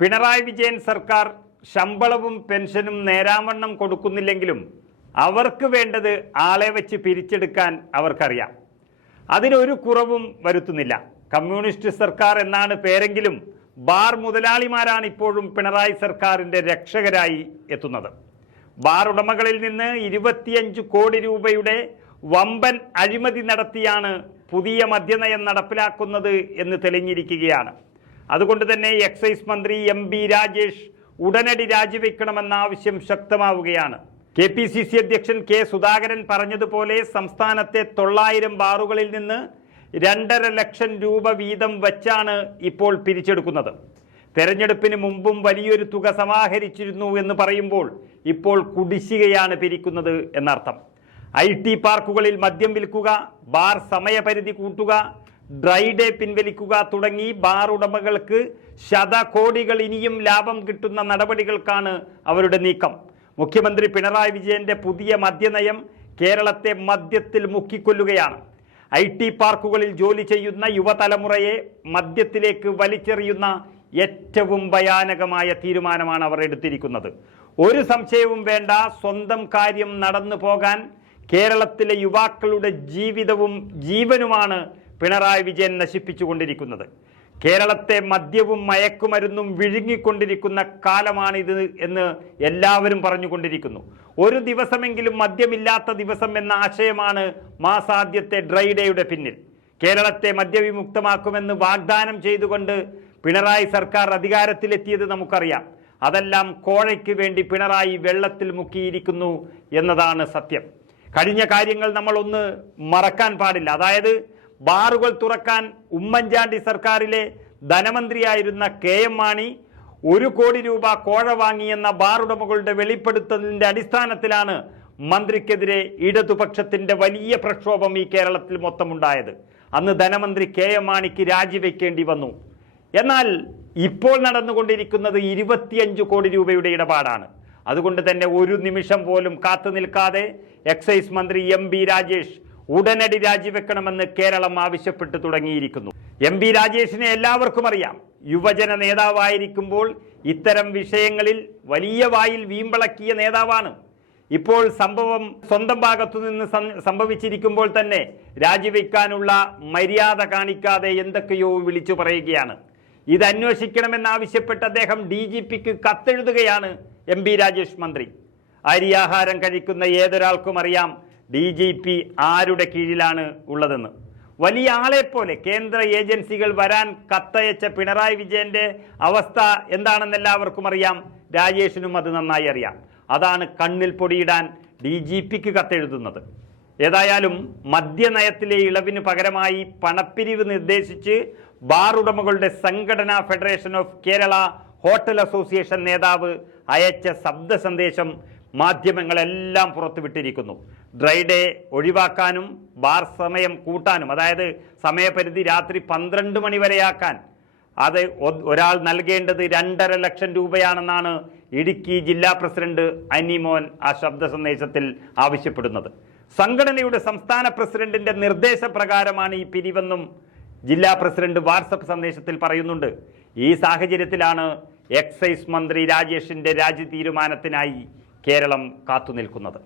പിണറായി വിജയൻ സർക്കാർ ശമ്പളവും പെൻഷനും നേരാവണ്ണം കൊടുക്കുന്നില്ലെങ്കിലും അവർക്ക് വേണ്ടത് ആളെ വെച്ച് പിരിച്ചെടുക്കാൻ അവർക്കറിയാം. അതിനൊരു കുറവും വരുത്തുന്നില്ല. കമ്മ്യൂണിസ്റ്റ് സർക്കാർ എന്നാണ് പേരെങ്കിലും ബാർ മുതലാളിമാരാണ് ഇപ്പോഴും പിണറായി സർക്കാരിന്റെ രക്ഷകരായി എത്തുന്നത്. ബാർ ഉടമകളിൽ നിന്ന് ഇരുപത്തിയഞ്ച് കോടി രൂപയുടെ വമ്പൻ അഴിമതി നടത്തിയാണ് പുതിയ മദ്യനയം നടപ്പിലാക്കുന്നത് എന്ന് തെളിഞ്ഞിരിക്കുകയാണ്. അതുകൊണ്ട് തന്നെ എക്സൈസ് മന്ത്രി എം ബി രാജേഷ് ഉടനടി രാജിവെക്കണമെന്ന ആവശ്യം ശക്തമാവുകയാണ്. കെ പി സി സി അധ്യക്ഷൻ കെ സുധാകരൻ പറഞ്ഞതുപോലെ സംസ്ഥാനത്തെ തൊള്ളായിരം ബാറുകളിൽ നിന്ന് രണ്ടര ലക്ഷം രൂപ വീതം വച്ചാണ് ഇപ്പോൾ പിരിച്ചെടുക്കുന്നത്. തെരഞ്ഞെടുപ്പിന് മുമ്പും വലിയൊരു തുക സമാഹരിച്ചിരുന്നു എന്ന് പറയുമ്പോൾ ഇപ്പോൾ കുടിശ്ശികയാണ് പിരിക്കുന്നത് എന്നർത്ഥം. ഐ ടി പാർക്കുകളിൽ മദ്യം വിൽക്കുക ബാർ സമയപരിധി കൂട്ടുക ഡ്രൈ ഡേ പിൻവലിക്കുക തുടങ്ങി ബാർ ഉടമകൾക്ക് ശതകോടികൾ ഇനിയും ലാഭം കിട്ടുന്ന നടപടികൾക്കാണ് അവരുടെ നീക്കം. മുഖ്യമന്ത്രി പിണറായി വിജയന്റെ പുതിയ മദ്യനയം കേരളത്തെ മദ്യത്തിൽ മുക്കിക്കൊല്ലുകയാണ്. ഐ ടി പാർക്കുകളിൽ ജോലി ചെയ്യുന്ന യുവതലമുറയെ മദ്യത്തിലേക്ക് വലിച്ചെറിയുന്ന ഏറ്റവും ഭയാനകമായ തീരുമാനമാണ് അവർ എടുത്തിരിക്കുന്നത്. ഒരു സംശയവും വേണ്ട സ്വന്തം കാര്യം നടന്നു പോകാൻ കേരളത്തിലെ യുവാക്കളുടെ ജീവിതവും ജീവനുമാണ് പിണറായി വിജയൻ നശിപ്പിച്ചുകൊണ്ടിരിക്കുന്നത്. കേരളത്തെ മദ്യവും മയക്കുമരുന്നും വിഴുങ്ങിക്കൊണ്ടിരിക്കുന്ന കാലമാണിത് എന്ന് എല്ലാവരും പറഞ്ഞുകൊണ്ടിരിക്കുന്നു. ഒരു ദിവസമെങ്കിലും മദ്യമില്ലാത്ത ദിവസം എന്ന ആശയമാണ് മാസാദ്യത്തെ ഡ്രൈഡേയുടെ പിന്നിൽ. കേരളത്തെ മദ്യവിമുക്തമാക്കുമെന്ന് വാഗ്ദാനം ചെയ്തുകൊണ്ട് പിണറായി സർക്കാർ അധികാരത്തിലെത്തിയത് നമുക്കറിയാം. അതെല്ലാം കോഴയ്ക്ക് വേണ്ടി പിണറായി വെള്ളത്തിൽ മുക്കിയിരിക്കുന്നു എന്നതാണ് സത്യം. കഴിഞ്ഞ കാര്യങ്ങൾ നമ്മൾ ഒന്ന് മറക്കാൻ പാടില്ല. അതായത് ബാറുകൾ തുറക്കാൻ ഉമ്മൻചാണ്ടി സർക്കാരിലെ ധനമന്ത്രിയായിരുന്ന കെ എം മാണി ഒരു കോടി രൂപ കോഴ വാങ്ങിയെന്ന ബാറുടമകളുടെ വെളിപ്പെടുത്തലിന്റെ അടിസ്ഥാനത്തിലാണ് മന്ത്രിക്കെതിരെ ഇടതുപക്ഷത്തിന്റെ വലിയ പ്രക്ഷോഭം ഈ കേരളത്തിൽ മൊത്തമുണ്ടായത്. അന്ന് ധനമന്ത്രി കെ എം മാണിക്ക് രാജിവെക്കേണ്ടി വന്നു. എന്നാൽ ഇപ്പോൾ നടന്നുകൊണ്ടിരിക്കുന്നത് ഇരുപത്തിയഞ്ച് കോടി രൂപയുടെ ഇടപാടാണ്. അതുകൊണ്ട് തന്നെ ഒരു നിമിഷം പോലും കാത്തു നിൽക്കാതെ എക്സൈസ് മന്ത്രി എം ബി രാജേഷ് ഉടനടി രാജിവെക്കണമെന്ന് കേരളം ആവശ്യപ്പെട്ടു തുടങ്ങിയിരിക്കുന്നു. എം ബി രാജേഷിനെ എല്ലാവർക്കും അറിയാം. യുവജന നേതാവായിരിക്കുമ്പോൾ ഇത്തരം വിഷയങ്ങളിൽ വലിയ വായിൽ വീമ്പളക്കിയ നേതാവാണ്. ഇപ്പോൾ സംഭവം സ്വന്തം ഭാഗത്തു നിന്ന് സംഭവിച്ചിരിക്കുമ്പോൾ തന്നെ രാജിവെക്കാനുള്ള മര്യാദ കാണിക്കാതെ എന്തൊക്കെയോ വിളിച്ചു പറയുകയാണ്. ഇത് അന്വേഷിക്കണമെന്നാവശ്യപ്പെട്ട് അദ്ദേഹം ഡി ജി പിക്ക് കത്തെഴുതുകയാണ് എം ബി രാജേഷ് മന്ത്രി. അരിയാഹാരം കഴിക്കുന്ന ഏതൊരാൾക്കും അറിയാം. ഡി ജി പി ആരുടെ കീഴിലാണ് ഉള്ളതെന്ന്? വലിയ ആളെപ്പോലെ കേന്ദ്ര ഏജൻസികൾ വരാൻ കത്തയച്ച പിണറായി വിജയന്റെ അവസ്ഥ എന്താണെന്ന് എല്ലാവർക്കും അറിയാം. രാജേഷിനും അത് നന്നായി അറിയാം. അതാണ് കണ്ണിൽ പൊടിയിടാൻ ഡി ജി പിക്ക് കത്തെഴുതുന്നത്. ഏതായാലും മദ്യനയത്തിലെ ഇളവിന് പകരമായി പണപ്പിരിവ് നിർദ്ദേശിച്ച് ബാർ ഉടമകളുടെ സംഘടനാ federation of Kerala hotel association നേതാവ് അയച്ച ശബ്ദ സന്ദേശം മാധ്യമങ്ങളെല്ലാം പുറത്തുവിട്ടിരിക്കുന്നു. ഡ്രൈ ഡേ ഒഴിവാക്കാനും ബാർ സമയം കൂട്ടാനും അതായത് സമയപരിധി രാത്രി പന്ത്രണ്ട് മണി വരെയാക്കാൻ. അത് ഒരാൾ നൽകേണ്ടത് രണ്ടര ലക്ഷം രൂപയാണെന്നാണ് ഇടുക്കി ജില്ലാ പ്രസിഡന്റ് അനിമോൻ ആ ശബ്ദ സന്ദേശത്തിൽ ആവശ്യപ്പെടുന്നത്. സംഘടനയുടെ സംസ്ഥാന പ്രസിഡന്റിന്റെ നിർദ്ദേശപ്രകാരമാണ് ഈ പിരിവെന്നും ജില്ലാ പ്രസിഡന്റ് വാട്സപ്പ് സന്ദേശത്തിൽ പറയുന്നുണ്ട്. ഈ സാഹചര്യത്തിലാണ് എക്സൈസ് മന്ത്രി രാജേഷിന്റെ രാജി തീരുമാനത്തിനായി കേരളം കാത്തുനിൽക്കുന്നത്.